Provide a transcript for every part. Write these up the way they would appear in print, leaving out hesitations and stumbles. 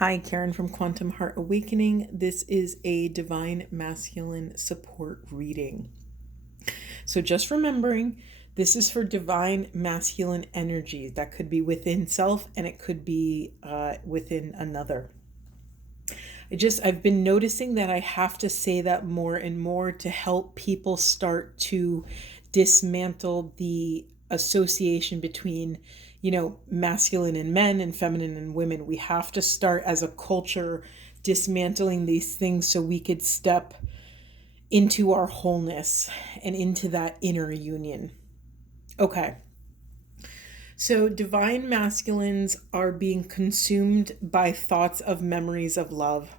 Hi, Karen from Quantum Heart Awakening. This is a Divine Masculine support reading. So just remembering, this is for Divine Masculine energy. That within self and it could be within another. I've been noticing that I have to say that more and more to help people start to dismantle the association between, masculine and men and feminine and women. We have to start as a culture dismantling these things so we could step into our wholeness and into that inner union. Okay. So, divine masculines are being consumed by thoughts of memories of love.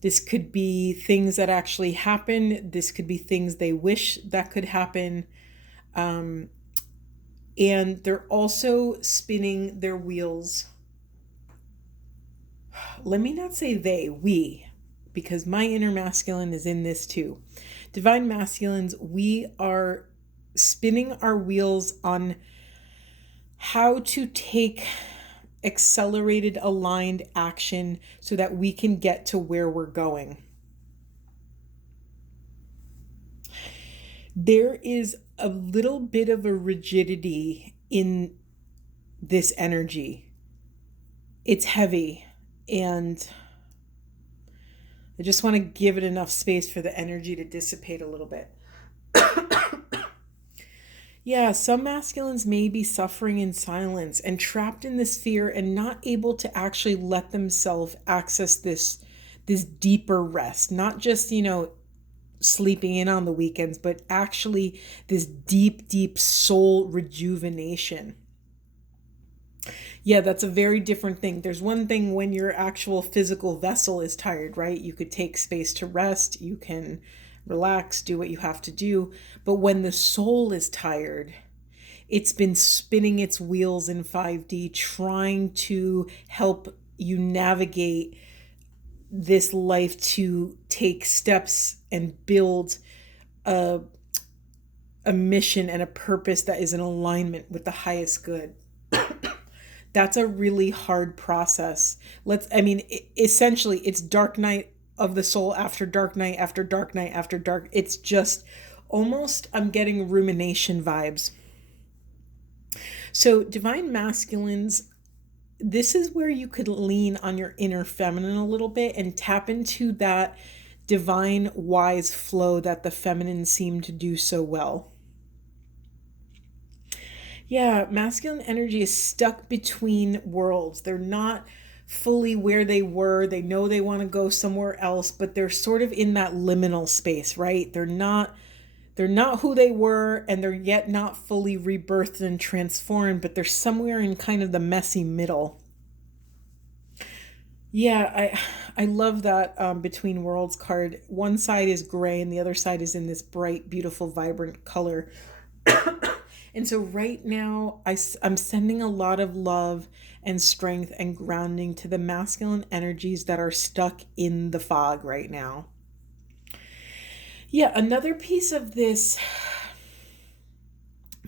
This could be things that actually happen. This could be things they wish that could happen. And they're also spinning their wheels. Let me not say we, because my inner masculine is in this too. Divine masculines, we are spinning our wheels on how to take accelerated, aligned action so that we can get to where we're going. There is a little bit of a rigidity in this energy. It's heavy, and I just want to give it enough space for the energy to dissipate a little bit. Yeah, some masculines may be suffering in silence and trapped in this fear and not able to actually let themselves access this deeper rest. Not just, sleeping in on the weekends, but actually this deep soul rejuvenation. Yeah, that's a very different thing. There's one thing when your actual physical vessel is tired, right? You could take space to rest, you can relax, do what you have to do. But when the soul is tired, it's been spinning its wheels in 5D, trying to help you navigate this life to take steps and build a mission and a purpose that is in alignment with the highest good. That's a really hard process. Essentially, it's dark night of the soul after dark night after dark night after dark. It's just almost, I'm getting rumination vibes. So divine masculines, this is where you could lean on your inner feminine a little bit and tap into that divine wise flow that the feminine seem to do so well. Yeah, masculine energy is stuck between worlds. They're not fully where they were. They know they want to go somewhere else, but they're sort of in that liminal space, right? They're not who they were, and they're yet not fully rebirthed and transformed, but they're somewhere in kind of the messy middle. Yeah, I love that Between Worlds card. One side is gray and the other side is in this bright, beautiful, vibrant color. And so right now, I'm sending a lot of love and strength and grounding to the masculine energies that are stuck in the fog right now. Yeah, another piece of this.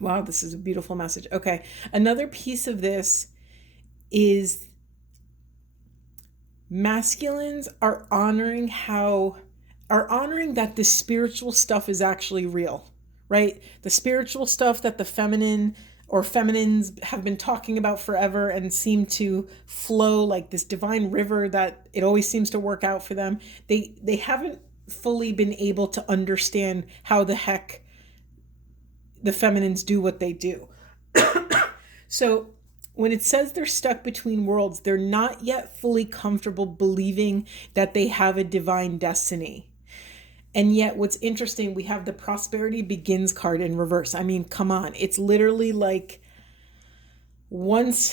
Wow, this is a beautiful message. Okay, another piece of this is masculines are honoring that the spiritual stuff is actually real, right? The spiritual stuff that the feminine or feminines have been talking about forever and seem to flow like this divine river that it always seems to work out for them. They haven't fully been able to understand how the heck the feminines do what they do. So when it says they're stuck between worlds, they're not yet fully comfortable believing that they have a divine destiny. And yet what's interesting, we have the Prosperity Begins card in reverse. I mean, come on. It's literally like once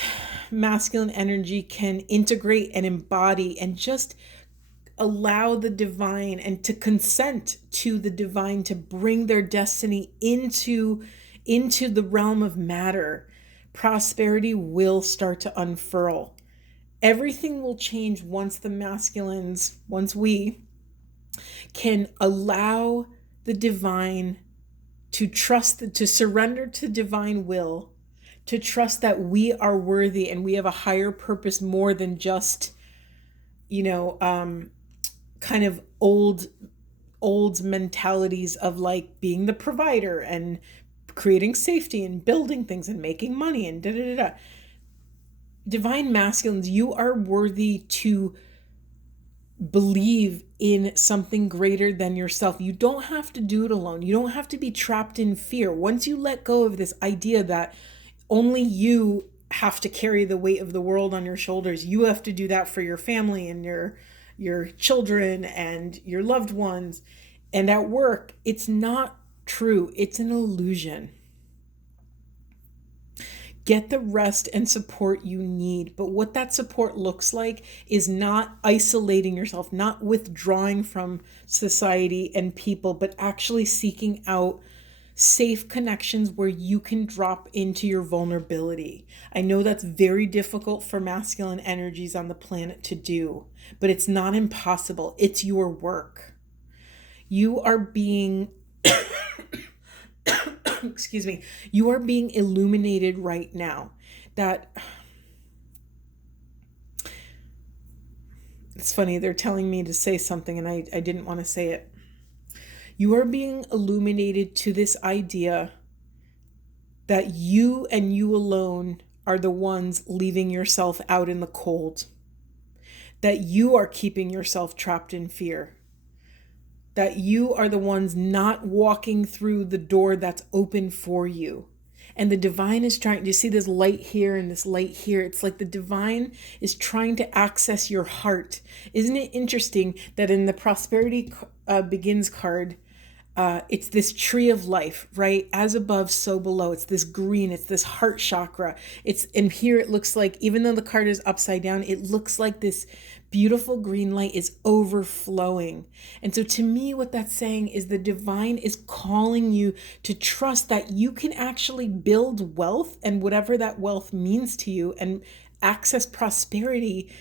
masculine energy can integrate and embody and just allow the divine and to consent to the divine to bring their destiny into the realm of matter, prosperity will start to unfurl. Everything will change once we can allow the divine to trust, to surrender to divine will, to trust that we are worthy and we have a higher purpose more than just you know, kind of old mentalities of like being the provider and creating safety and building things and making money and da da da da. Divine masculines, you are worthy to believe in something greater than yourself. You don't have to do it alone. You don't have to be trapped in fear. Once you let go of this idea that only you have to carry the weight of the world on your shoulders, you have to do that for your family and your children and your loved ones and at work, it's not true. It's an illusion. Get the rest and support you need. But what that support looks like is not isolating yourself, not withdrawing from society and people, but actually seeking out safe connections where you can drop into your vulnerability. I know that's very difficult for masculine energies on the planet to do, but it's not impossible. It's your work. You are being excuse me, you are being illuminated right now. That it's funny, they're telling me to say something and I didn't want to say it. You are being illuminated to this idea that you and you alone are the ones leaving yourself out in the cold. That you are keeping yourself trapped in fear. That you are the ones not walking through the door that's open for you. And the divine is trying, do you see this light here and this light here? It's like the divine is trying to access your heart. Isn't it interesting that in the Prosperity Begins card, it's this tree of life, right? As above, so below. It's this green, it's this heart chakra. And here it looks like, even though the card is upside down, it looks like this beautiful green light is overflowing. And so to me, what that's saying is the divine is calling you to trust that you can actually build wealth and whatever that wealth means to you and access prosperity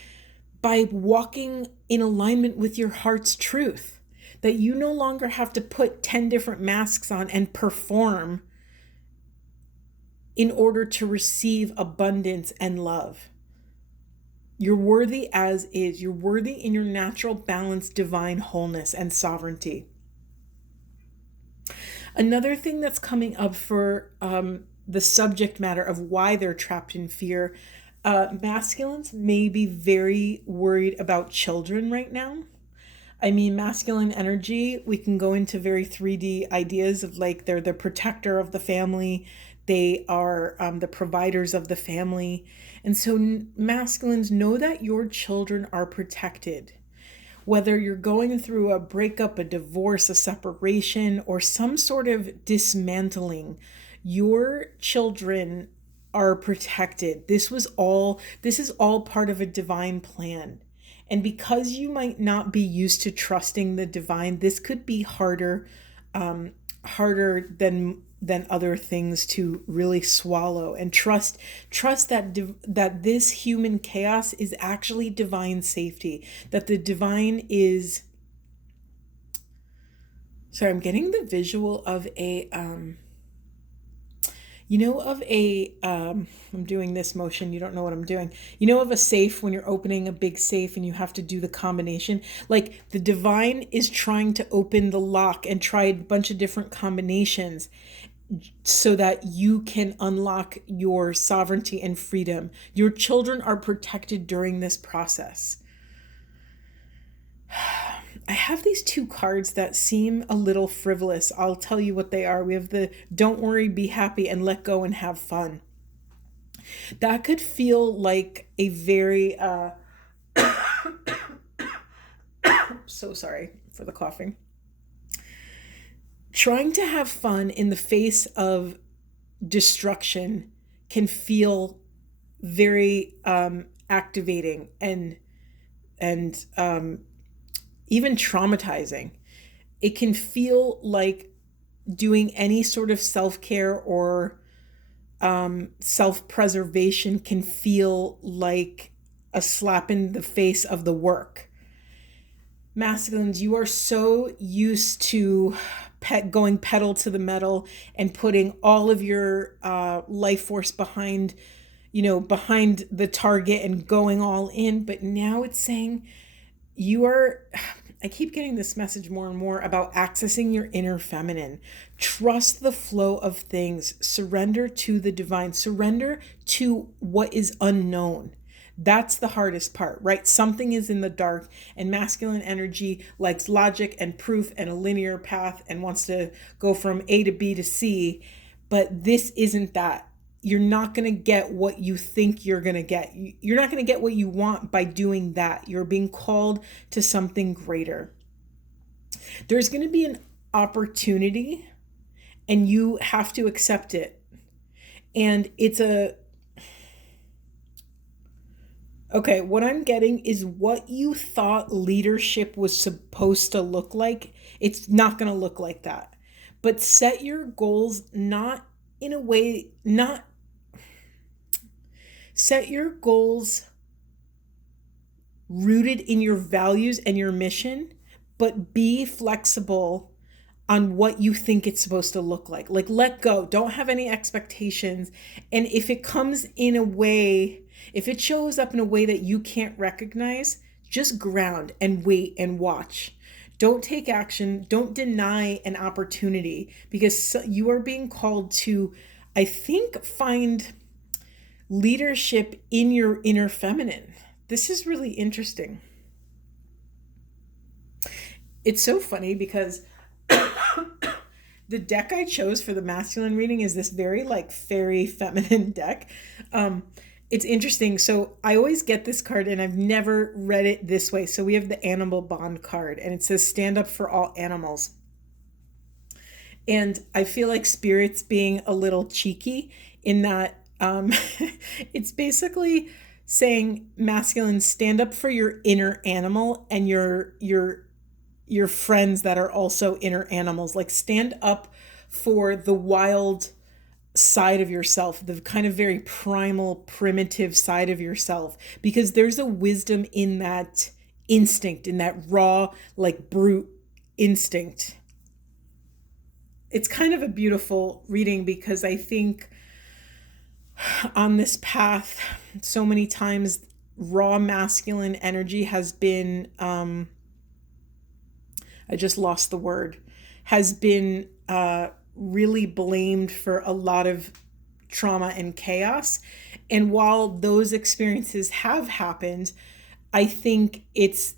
by walking in alignment with your heart's truth. That you no longer have to put 10 different masks on and perform in order to receive abundance and love. You're worthy as is. You're worthy in your natural balance, divine wholeness, and sovereignty. Another thing that's coming up for the subject matter of why they're trapped in fear, masculines may be very worried about children right now. I mean, masculine energy, we can go into very 3D ideas of like they're the protector of the family. They are the providers of the family. And so masculines, know that your children are protected. Whether you're going through a breakup, a divorce, a separation, or some sort of dismantling, your children are protected. This is all part of a divine plan. And because you might not be used to trusting the divine, this could be harder than other things to really swallow and trust that this human chaos is actually divine safety, that the divine is, sorry, I'm getting the visual of a I'm doing this motion, you don't know what I'm doing. Of a safe, when you're opening a big safe and you have to do the combination, like the divine is trying to open the lock and try a bunch of different combinations so that you can unlock your sovereignty and freedom. Your children are protected during this process. I have these two cards that seem a little frivolous. I'll tell you what they are. We have the don't worry, be happy, and let go and have fun. That could feel like a very, so sorry for the coughing. Trying to have fun in the face of destruction can feel very activating and even traumatizing. It can feel like doing any sort of self-care or self-preservation can feel like a slap in the face of the work. Masculines, you are so used to going pedal to the metal and putting all of your life force behind the target and going all in. But now it's saying you are, I keep getting this message more and more about accessing your inner feminine. Trust the flow of things, surrender to the divine, surrender to what is unknown. That's the hardest part, right? Something is in the dark, and masculine energy likes logic and proof and a linear path and wants to go from A to B to C. But this isn't that. You're not going to get what you think you're going to get. You're not going to get what you want by doing that. You're being called to something greater. There's going to be an opportunity, and you have to accept it. And it's okay, what I'm getting is what you thought leadership was supposed to look like. It's not going to look like that. But set your goals not in a way, not set your goals rooted in your values and your mission, but be flexible on what you think it's supposed to look like. Like, let go. Don't have any expectations. And if it comes in a way, if it shows up in a way that you can't recognize, just ground and wait and watch. Don't take action. Don't deny an opportunity, because you are being called to, I think, find leadership in your inner feminine. This is really interesting. It's so funny because the deck I chose for the masculine reading is this very like fairy feminine deck. It's interesting. So I always get this card and I've never read it this way. So we have the animal bond card and it says stand up for all animals. And I feel like Spirit's being a little cheeky in that it's basically saying, masculine, stand up for your inner animal and your friends that are also inner animals. Like, stand up for the wild side of yourself, the kind of very primal, primitive side of yourself, because there's a wisdom in that instinct, in that raw, like brute instinct. It's kind of a beautiful reading because I think on this path, so many times raw masculine energy has been, I just lost the word, has been really blamed for a lot of trauma and chaos. And while those experiences have happened, I think it's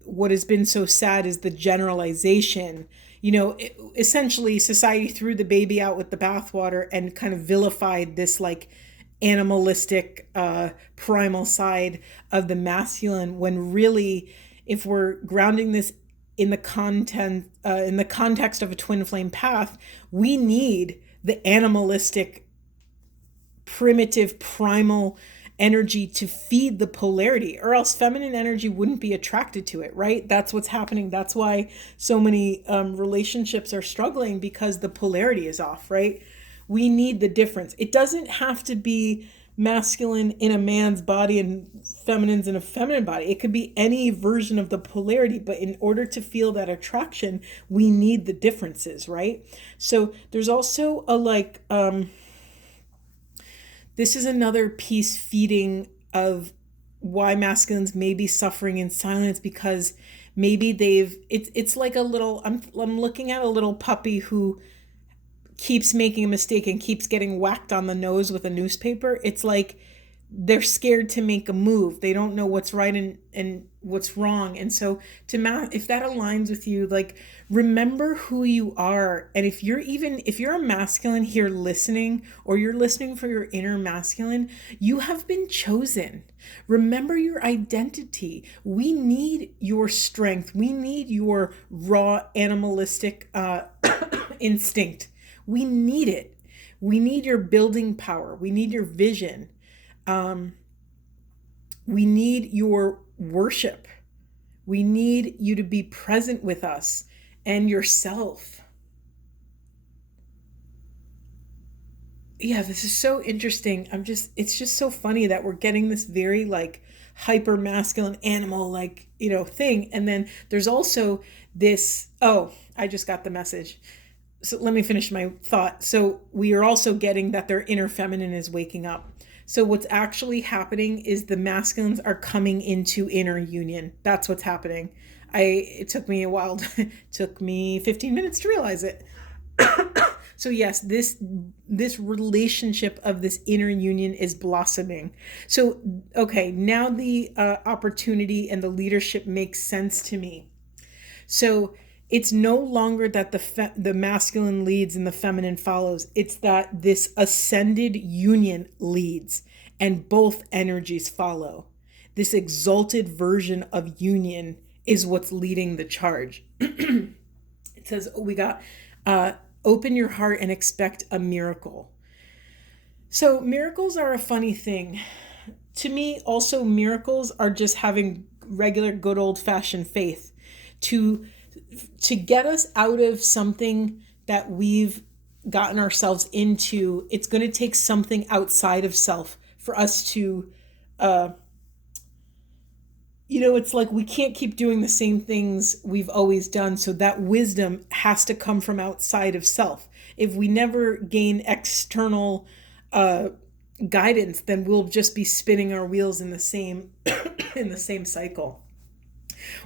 what has been so sad is the generalization. Essentially society threw the baby out with the bathwater and kind of vilified this like animalistic, primal side of the masculine, when really, if we're grounding this in the context of a twin flame path, we need the animalistic, primitive, primal energy to feed the polarity, or else feminine energy wouldn't be attracted to it, right? That's what's happening. That's why so many relationships are struggling, because the polarity is off, right? We need the difference. It doesn't have to be masculine in a man's body and feminines in a feminine body. It could be any version of the polarity, but in order to feel that attraction, we need the differences, right? So there's also a like, this is another piece feeding of why masculines may be suffering in silence, because maybe it's like a little, I'm looking at a little puppy who keeps making a mistake and keeps getting whacked on the nose with a newspaper. It's like they're scared to make a move. They don't know what's right and what's wrong. And so if that aligns with you, like, remember who you are. And if you're a masculine here listening, or you're listening for your inner masculine, you have been chosen. Remember your identity. We need your strength. We need your raw animalistic instinct. We need it. We need your building power. We need your vision. We need your worship. We need you to be present with us and yourself. Yeah, this is so interesting. It's just so funny that we're getting this very like hyper masculine animal, like, thing. And then there's also this, I just got the message. So let me finish my thought. So we are also getting that their inner feminine is waking up. So what's actually happening is the masculines are coming into inner union. That's what's happening. It took me a while. It took me 15 minutes to realize it. So yes, this relationship of this inner union is blossoming. So okay, now the opportunity and the leadership makes sense to me. So it's no longer that the masculine leads and the feminine follows. It's that this ascended union leads and both energies follow. This exalted version of union is what's leading the charge. It says, we got open your heart and expect a miracle. So miracles are a funny thing. To me, also, miracles are just having regular good old-fashioned faith to get us out of something that we've gotten ourselves into. It's going to take something outside of self for us to it's like we can't keep doing the same things we've always done. So that wisdom has to come from outside of self. If we never gain external guidance, then we'll just be spinning our wheels in the same in the same cycle.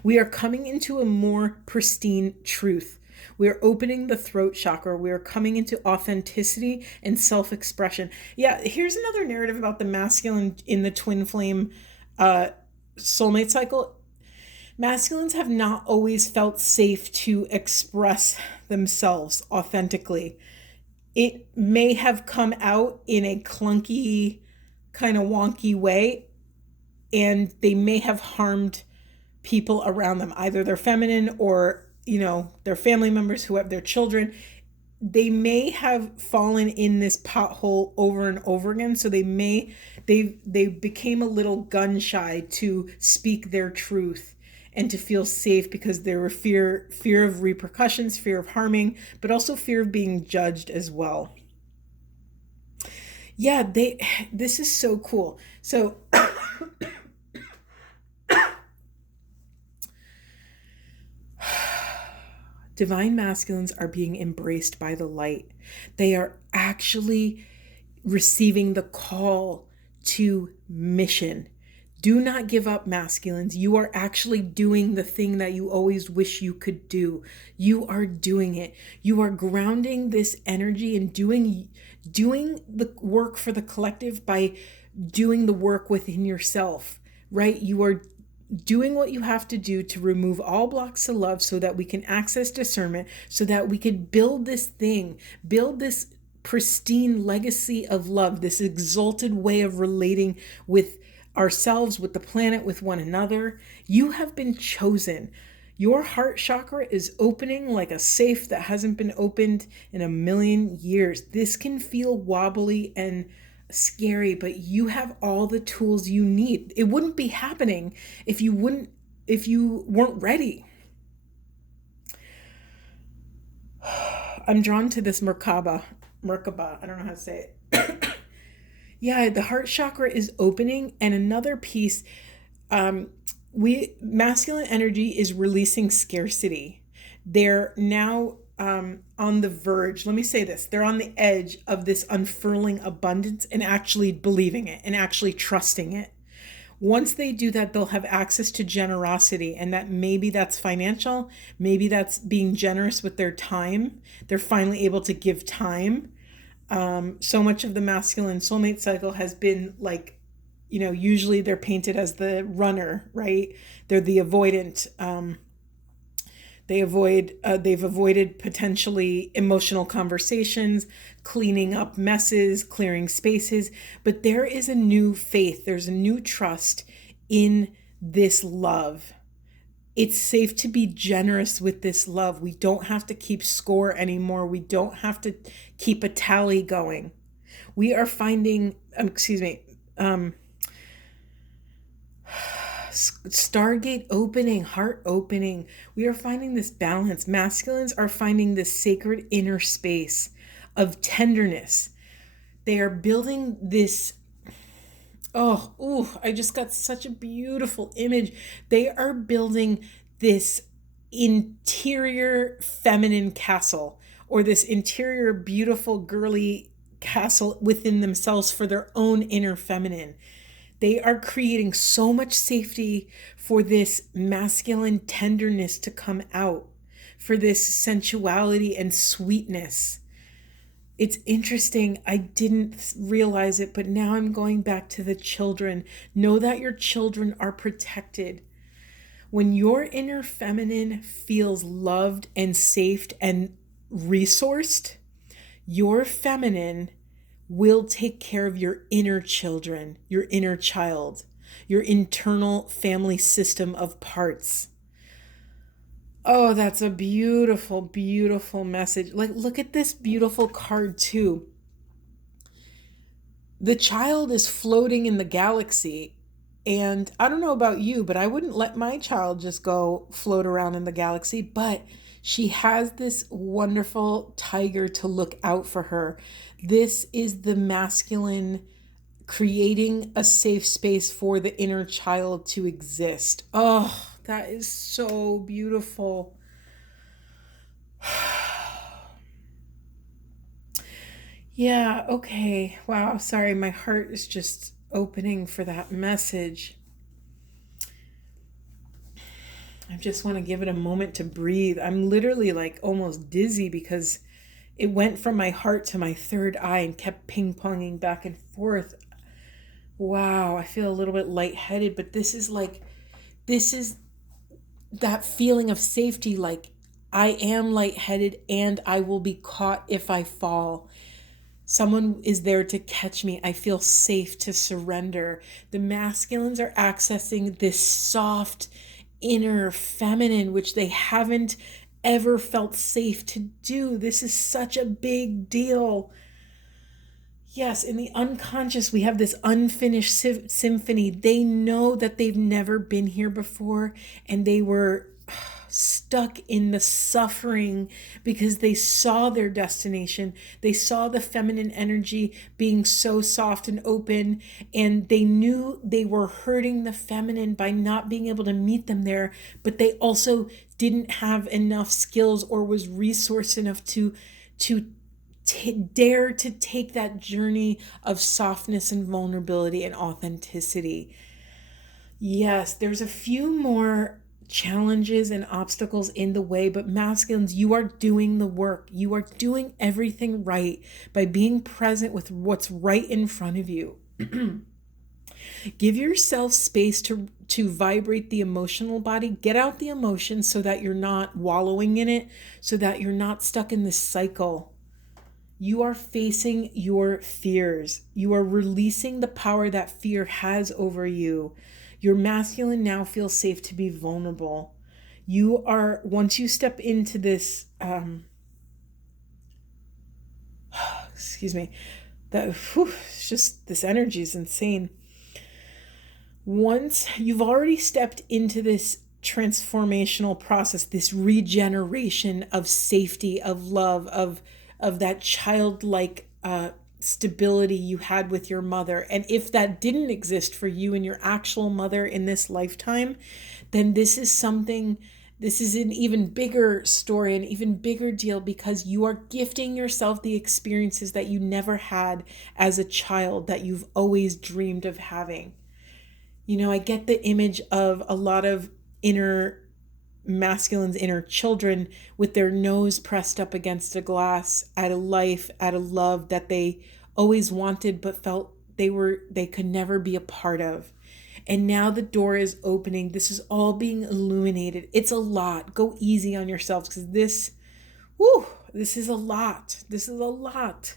We are coming into a more pristine truth. We are opening the throat chakra. We are coming into authenticity and self-expression. Yeah, here's another narrative about the masculine in the twin flame soulmate cycle. Masculines have not always felt safe to express themselves authentically. It may have come out in a clunky, kind of wonky way, and they may have harmed people around them, either their feminine or, their family members who have their children. They may have fallen in this pothole over and over again. So they became a little gun shy to speak their truth and to feel safe because there were fear of repercussions, fear of harming, but also fear of being judged as well. Yeah, this is so cool. So divine masculines are being embraced by the light. They are actually receiving the call to mission. Do not give up, masculines. You are actually doing the thing that you always wish you could do. You are doing it. You are grounding this energy and doing the work for the collective by doing the work within yourself, right? You are doing what you have to do to remove all blocks to love so that we can access discernment, so that we could build this pristine legacy of love, this exalted way of relating with ourselves, with the planet, with one another. You have been chosen. Your heart chakra is opening like a safe that hasn't been opened in a million years. This can feel wobbly and scary, but you have all the tools you need. It wouldn't be happening if you weren't ready. I'm drawn to this Merkaba. I don't know how to say it. Yeah, the heart chakra is opening, and another piece, masculine energy is releasing scarcity. They're now on the verge. Let me say this. They're on the edge of this unfurling abundance and actually believing it and actually trusting it. Once they do that, they'll have access to generosity, and maybe that's financial. Maybe that's being generous with their time. They're finally able to give time. So much of the masculine soulmate cycle has been like, usually they're painted as the runner, right? They're the avoidant. They've avoided potentially emotional conversations, cleaning up messes, clearing spaces. But there is a new faith. There's a new trust in this love. It's safe to be generous with this love. We don't have to keep score anymore. We don't have to keep a tally going. We are finding, Stargate opening, heart opening. We are finding this balance. Masculines are finding this sacred inner space of tenderness. They are building this. I just got such a beautiful image. They are building this interior feminine castle, or this interior beautiful girly castle within themselves for their own inner feminine. They are creating so much safety for this masculine tenderness to come out, for this sensuality and sweetness. It's interesting. I didn't realize it, but now I'm going back to the children. Know that your children are protected. When your inner feminine feels loved and safe and resourced, your feminine will take care of your inner children, your inner child, your internal family system of parts. Oh, that's a beautiful, beautiful message. Like, look at this beautiful card, too. The child is floating in the galaxy. And I don't know about you, but I wouldn't let my child just go float around in the galaxy. But she has this wonderful tiger to look out for her. This is the masculine creating a safe space for the inner child to exist. Oh, that is so beautiful. Yeah, okay. Wow, sorry, my heart is just opening for that message. I just want to give it a moment to breathe. I'm literally like almost dizzy because it went from my heart to my third eye and kept ping-ponging back and forth. Wow, I feel a little bit lightheaded, but this is that feeling of safety, like I am lightheaded and I will be caught if I fall. Someone is there to catch me. I feel safe to surrender. The masculines are accessing this soft inner feminine, which they haven't ever felt safe to do. This is such a big deal. Yes, in the unconscious, we have this unfinished symphony. They know that they've never been here before, and they were stuck in the suffering because they saw their destination. They saw the feminine energy being so soft and open, and they knew they were hurting the feminine by not being able to meet them there, but they also didn't have enough skills or was resourced enough to dare to take that journey of softness and vulnerability and authenticity. Yes, there's a few more challenges and obstacles in the way, but masculines, you are doing the work. You are doing everything right by being present with what's right in front of you. Give yourself space to vibrate the emotional body. Get out the emotions so that you're not wallowing in it, so that you're not stuck in this cycle. You are facing your fears. You are releasing the power that fear has over you. Your masculine now feels safe to be vulnerable. You are, once you step into this, excuse me, it's just, this energy is insane. Once you've already stepped into this transformational process, this regeneration of safety, of love, of that childlike stability you had with your mother. And if that didn't exist for you and your actual mother in this lifetime, then this is an even bigger story, an even bigger deal, because you are gifting yourself the experiences that you never had as a child that you've always dreamed of having. You know, I get the image of a lot of inner masculines, inner children, with their nose pressed up against a glass at a life, at a love that they always wanted but felt they could never be a part of. And now the door is opening. This is all being illuminated. It's a lot. Go easy on yourselves, because this is a lot. This is a lot.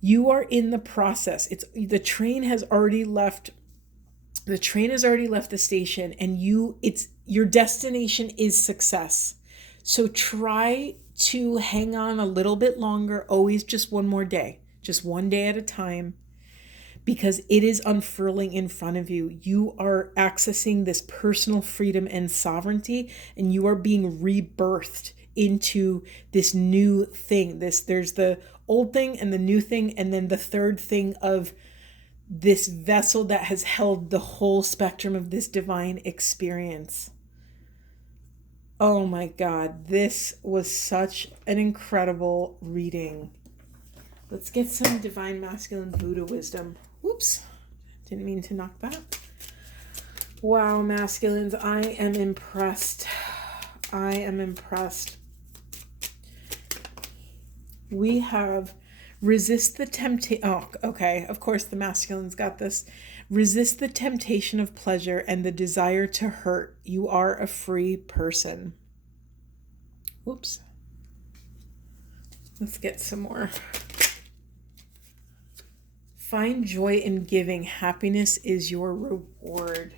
You are in the process. The train has already left the station, and your destination is success. So try to hang on a little bit longer, always just one more day, just one day at a time, because it is unfurling in front of you. You are accessing this personal freedom and sovereignty, and you are being rebirthed into this new thing. There's the old thing and the new thing, and then the third thing of this vessel that has held the whole spectrum of this divine experience. Oh my God, this was such an incredible reading. Let's get some divine masculine Buddha wisdom. Whoops. Didn't mean to knock that. Wow, masculines, I am impressed. I am impressed. We have resist the temptation. Oh, okay. Of course, the masculines got this. Resist the temptation of pleasure and the desire to hurt. You are a free person. Whoops. Let's get some more. Find joy in giving. Happiness is your reward.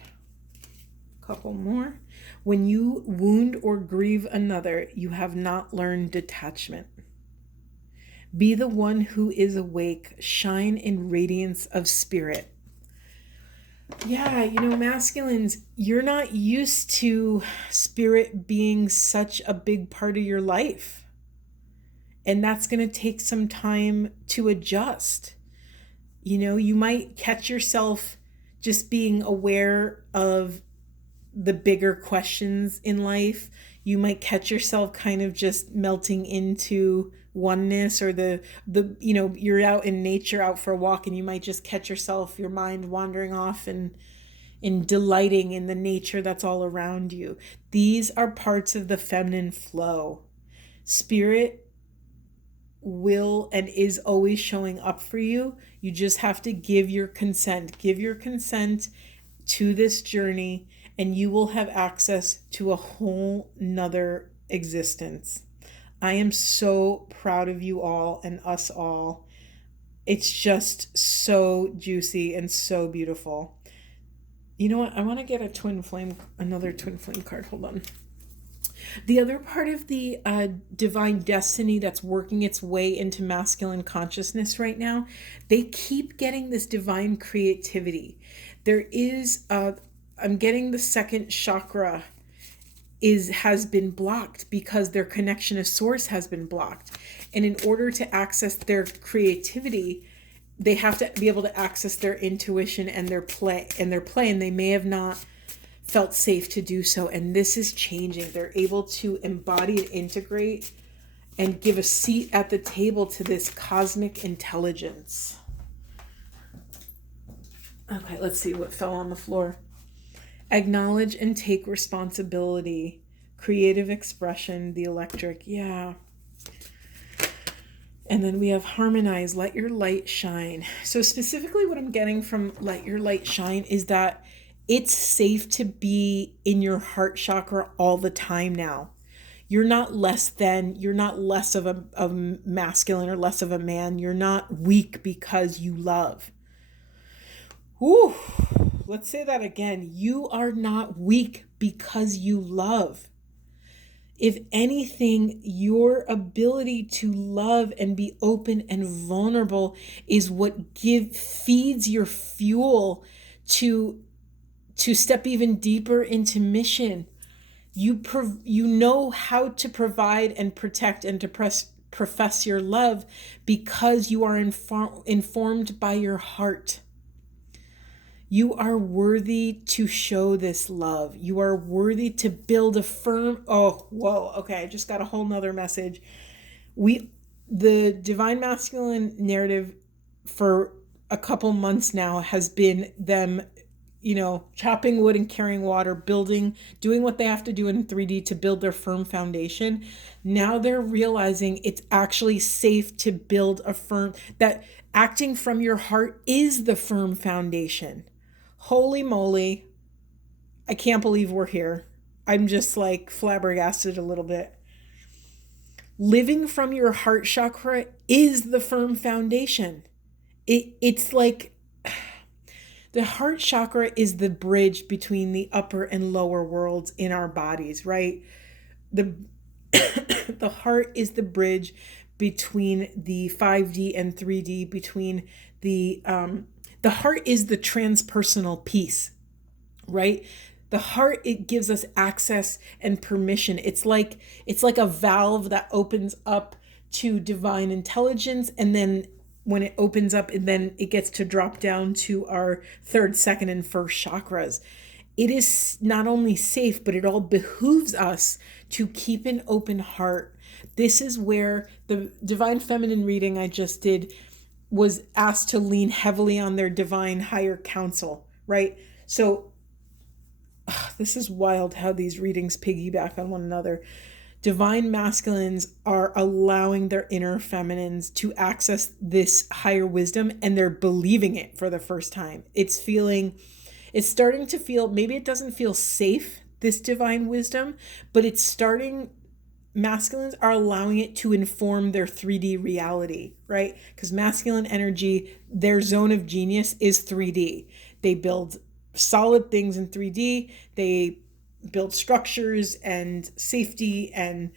Couple more. When you wound or grieve another, you have not learned detachment. Be the one who is awake. Shine in radiance of spirit. Yeah, masculines, you're not used to spirit being such a big part of your life. And that's going to take some time to adjust. You might catch yourself just being aware of the bigger questions in life. You might catch yourself kind of just melting into oneness, or the you're out in nature, out for a walk, and you might just catch yourself, your mind wandering off and in delighting in the nature that's all around you. These are parts of the feminine flow. Spirit will and is always showing up for you. You just have to give your consent. Give your consent to this journey, and you will have access to a whole nother existence. I am so proud of you all and us all. It's just so juicy and so beautiful. You know what? I want to get another twin flame card. Hold on. The other part of the divine destiny that's working its way into masculine consciousness right now, they keep getting this divine creativity. There is, I'm getting the second chakra has been blocked because their connection to source has been blocked. And in order to access their creativity, they have to be able to access their intuition and their play, and they may have not felt safe to do so, and this is changing. They're able to embody and integrate and give a seat at the table to this cosmic intelligence. Okay, let's see what fell on the floor. Acknowledge and take responsibility. Creative expression, the electric, yeah. And then we have harmonize, let your light shine. So specifically what I'm getting from let your light shine is that it's safe to be in your heart chakra all the time now. You're not less of a masculine or less of a man. You're not weak because you love. Ooh, let's say that again. You are not weak because you love. If anything, your ability to love and be open and vulnerable is what feeds your fuel to step even deeper into mission. You know how to provide and protect and to profess your love because you are informed by your heart. You are worthy to show this love. You are worthy to build a firm... Oh, whoa. Okay, I just got a whole nother message. The divine masculine narrative for a couple months now has been them, chopping wood and carrying water, doing what they have to do in 3D to build their firm foundation. Now they're realizing it's actually safe to build that acting from your heart is the firm foundation. Holy moly. I can't believe we're here. I'm just like flabbergasted a little bit. Living from your heart chakra is the firm foundation. It's like the heart chakra is the bridge between the upper and lower worlds in our bodies, right? The heart is the bridge between the 5D and 3D, between the heart is the transpersonal piece, right? The heart, it gives us access and permission. It's like a valve that opens up to divine intelligence, and then when it opens up, and then it gets to drop down to our third, second, and first chakras. It is not only safe, but it all behooves us to keep an open heart. This is where the Divine Feminine reading I just did was asked to lean heavily on their divine higher counsel, right? So this is wild how these readings piggyback on one another. Divine masculines are allowing their inner feminines to access this higher wisdom, and they're believing it for the first time. It's starting to feel, maybe it doesn't feel safe, this divine wisdom, but it's starting, masculines are allowing it to inform their 3D reality, right? Because masculine energy, their zone of genius is 3D. They build solid things in 3D. They build structures and safety and,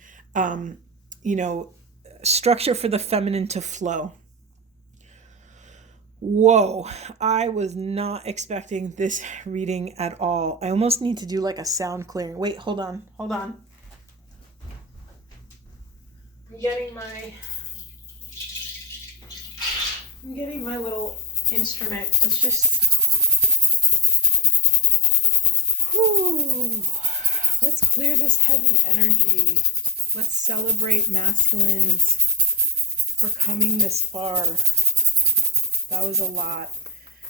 structure for the feminine to flow. Whoa, I was not expecting this reading at all. I almost need to do like a sound clearing. Wait, hold on. I'm getting my little instrument. Let's just, let's clear this heavy energy. Let's celebrate masculines for coming this far. That was a lot.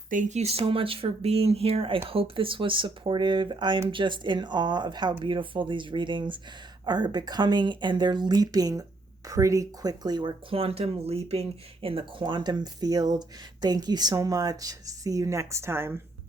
Thank you so much for being here. I hope this was supportive. I am just in awe of how beautiful these readings are becoming, and they're leaping pretty quickly. We're quantum leaping in the quantum field. Thank you so much. See you next time.